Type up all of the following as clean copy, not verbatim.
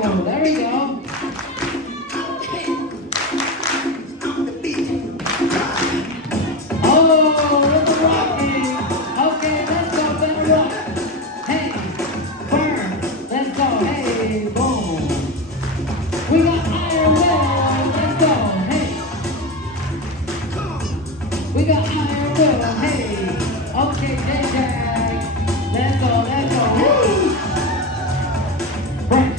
Oh, there we go. Oh, it's rocking. Okay, let's go, better rock. Hey, burn. Let's go. Hey, boom. We got Iron Will. Let's go. Hey. We got Iron Will. Hey. Okay, J-Jag. Let's go, let's go. Woo! Right.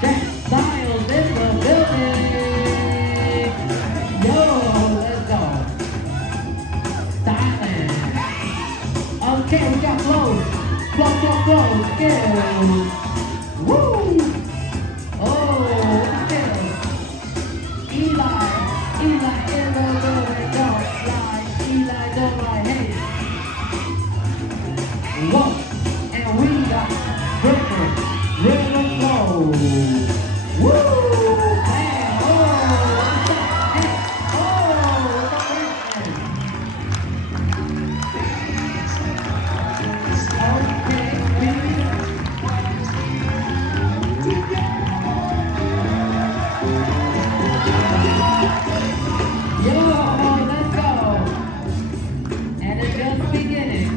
Jack Styles in the building. Yo, let's go. Styling. Okay, we got flows. Flow, skills. Woo! Oh, skills. Eli in the building. Don't lie. Eli, don't lie. Hey. Whoa. And we got Breaker. Rhythm flow. Woo! Man, oh, what's that? Hey, oh, what's that? Okay, yo, let's go. And it's just beginning.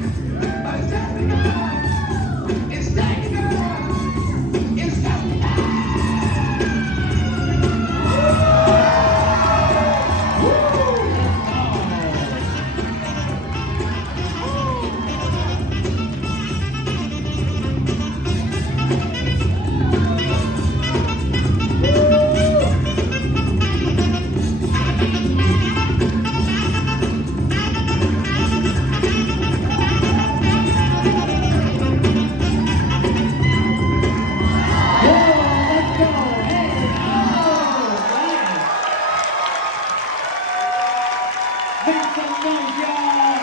Make some noise, y'all!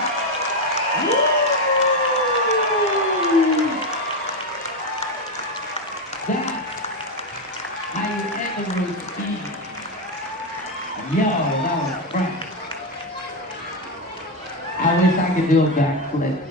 Woo! That's how you end the routine. Yo, that was fresh. I wish I could do a backflip.